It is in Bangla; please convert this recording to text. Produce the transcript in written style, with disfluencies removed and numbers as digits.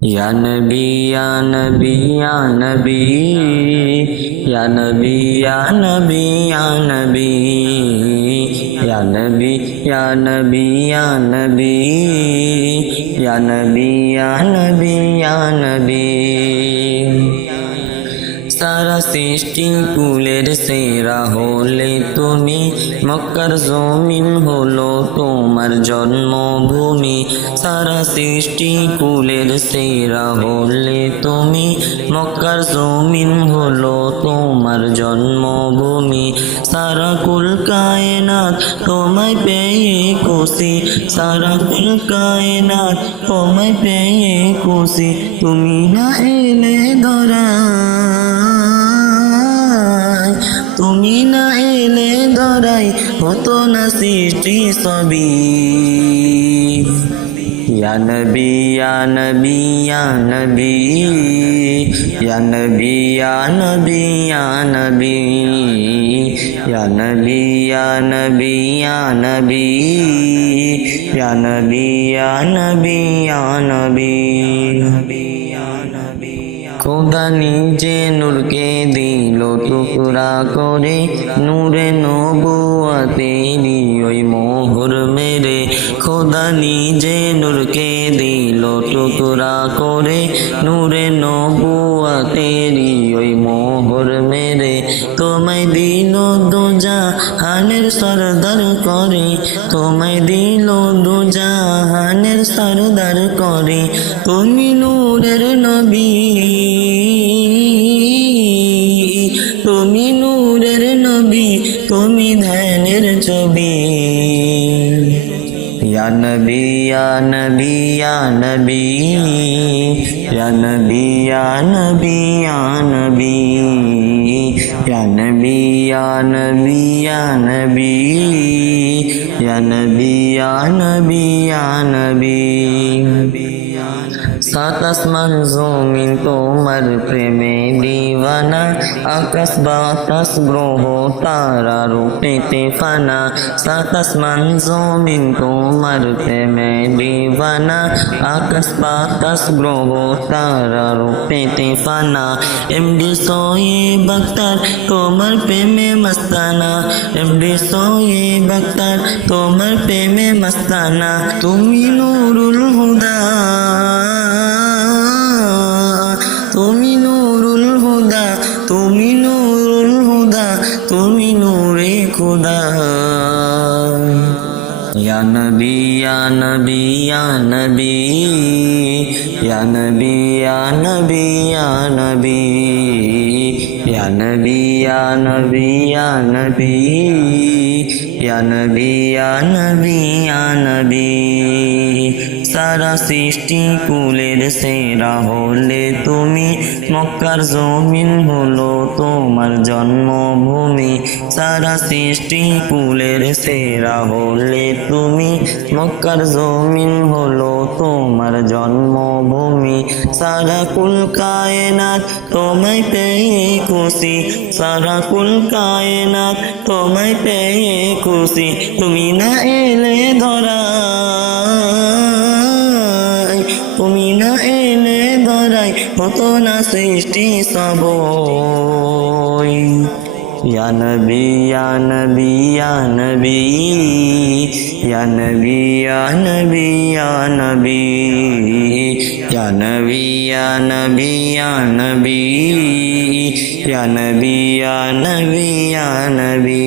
या नबी या नबी या नबी या नबी या नबी या नबी या नबी या नबी या नबी या नबी या नबी या नबी सारा सृष्टि कुलेर सेरा होले तुमी मक्कार जमीन हलो तोमार जन्मभूमि सारा सृष्टि कुलेर सेरा होले तुमी मक्कार जमीन हलो तोमार जन्मभूमि सारा कुल कायनात तोमाय पेये खुशी सारा कुल कायनात तोमाय पेये खुशी तुमी ना एले धरा তুমি না এলে ধরাই হতো না সৃষ্টি সবই ইয়া নবী ইয়া নবী ইয়া নবী ইয়া নবী ইয়া নবী ইয়া নবী ইয়া নবী ইয়া নবী ইয়া নবী ইয়া নবী ইয়া নবী ইয়া নবী খোদা নিজে নূরকে দিল টুকরা করে নূরে নবুয়াতে ওই মোহর মেরে খোদা নিজে নূরকে দিল টুকরা করে নূরে নবুয়াতে ওই মোহর মেরে তোমায় দিল দুজাহানের সরদার করে তোমায় দিল দুজাহানের সরদার করে তুমি নূরের নবী তুমি নূরের নবী তুমি ধ্যানের ছবি ইয়া নবী ইয়া নবী ইয়া নবী ইয়া নবী ইয়া নবী ইয়া নবী ইয়া নবী ইয়া নবী ইয়া নবী ইয়া নবী ইয়া নবী ইয়া নবী सात आसमान जमीन तोमार प्रेमे दीवाना आकाश बातास ग्रह तारा रूपेते फाना सात आसमान जमीन तोमार प्रेमे दीवाना आकाश बातास ग्रह तारा रूपेते फाना एमडी सोएब अख्तर तोमार प्रेमे मस्ताना एमडी सोएब अख्तर तोमार प्रेमे मस्ताना तुमी नूरुल हुदा তুমি নূরুল হুদা তুমি নূরুল হুদা তুমি নূরে খুদা ইয়া নবী ইয়া নবী ইয়া নবী ইয়া নবী ইয়া নবী ইয়া নবী ইয়া নবী ইয়া নবী ইয়া নবী ইয়া নবী ইয়া নবী ইয়া নবী সারা সৃষ্টি কুলের সেরা হলে তুমি মক্কার জমিন হলো তোমার জন্মভূমি সারা সৃষ্টি কুলের সেরা হলে তুমি মক্কার জমিন হলো তোমার জন্মভূমি সারা কুল কায়নাত তোমায় পেয়ে খুশি সারা কুল কায়নাত তোমায় পেয়ে খুশি তুমি না এলে ধরা তুমি না এলে ধরাই হতো না সৃষ্টি সবই ইয়া নবী ইয়া নবী ইয়া নবী ইয়া নবী ইয়া নবী ইয়া নবী ইয়া নবী ইয়া নবী ইয়া নবী ইয়া নবী ইয়া নবী ইয়া নবী